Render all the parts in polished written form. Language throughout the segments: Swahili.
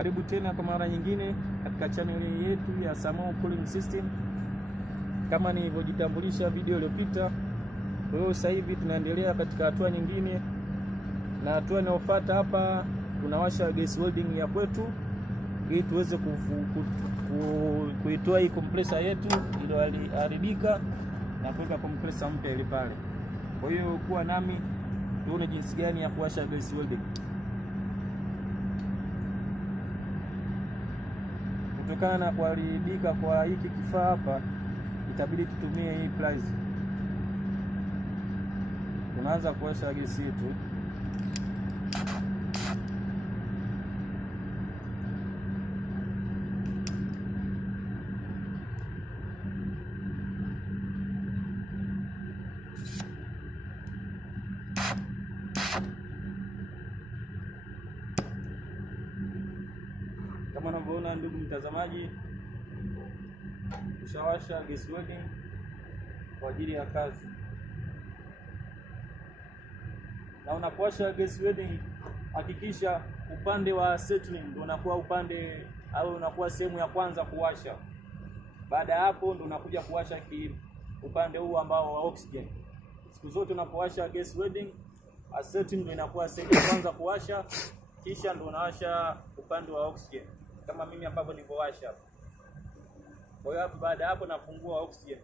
Karibu tena kwa mara nyingine katika channel yetu ya Samo Cooling System. Kama nilivyojitambulisha video iliyopita, kwa hiyo sasa hivi tunaendelea katika hatua nyingine, na hatua inayofuata hapa tunawasha gas welding ya kwetu ili tuweze kuitoa hii compressor yetu iliyoharibika na kuweka compressor mpya ile pale. Kwa hiyo kuwa nami tuone jinsi gani ya kuwasha gas welding. Kutokana na kuharibika kwa hiki kifaa hapa, itabidi tutumie hii pliers. Tunaanza kuwasha gesi yetu. Kama unavyoona ndugu mtazamaji, tushawasha gas welding kwa ajili ya kazi. Na unapowasha gas welding, hakikisha upande wa settling ndio unakuwa upande au unakuwa sehemu ya kwanza kuwasha. Baada ya hapo ndio unakuja kuwasha upande huu ambao wa oxygen. Siku zote unapowasha gas welding, settling ndio inakuwa sehemu ya kwanza kuwasha, kisha ndio unawasha upande wa oxygen kama mimi ambapo nilipowasha hapo. Kwa hiyo baada hapo nafungua oxygen.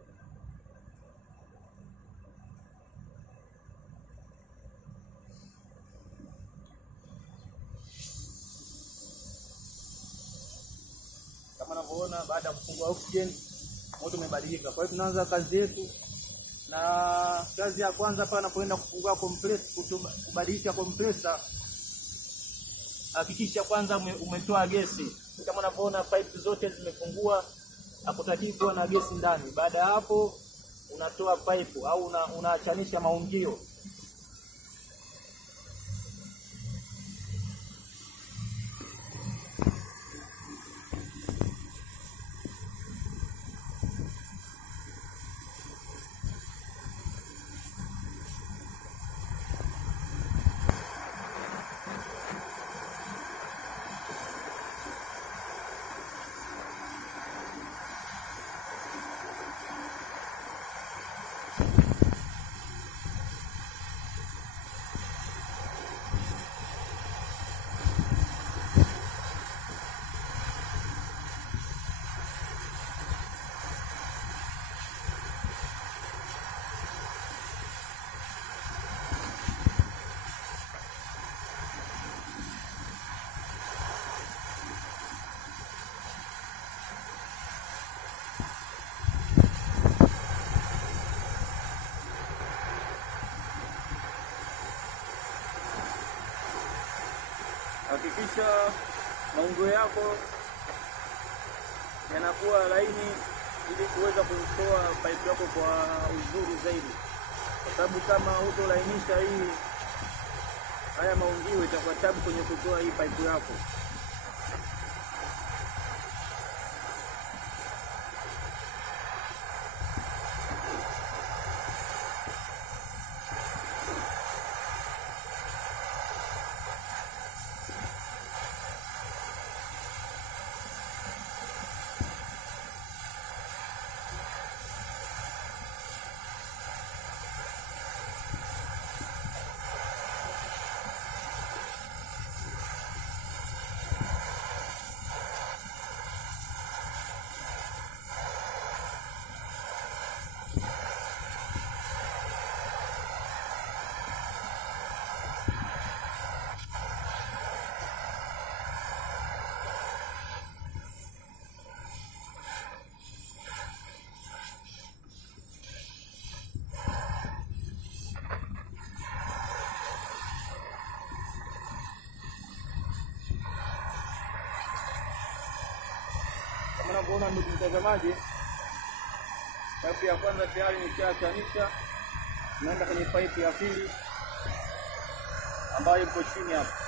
Kama unavyoona, baada ya kufungua oxygen moto umebadilika. Kwa hiyo tunaanza kazi yetu, na kazi ya kwanza hapa anapoenda kufungua compressor, kubadilisha compressor, hakikisha kwanza umetoa gesi. Kama unavyoona pipe zote zimefungua, hakutaki kuwa na gesi ndani. Baada ya hapo unatoa pipe au unaachanisha maungio. Hakikisha maungio yako yanakuwa laini ili kuweza kutoa pipe yako kwa uzuri zaidi, kwa sababu kama hutolainisha haya maungio itakuwa tabu kwenye kutoa hii pipe yako. Kama unavyoona ndugu mtazamaji, pipe ya kwanza tayari nimeshachanisha. Naenda kwenye pipe ya pili ambayo ipo chini hapa.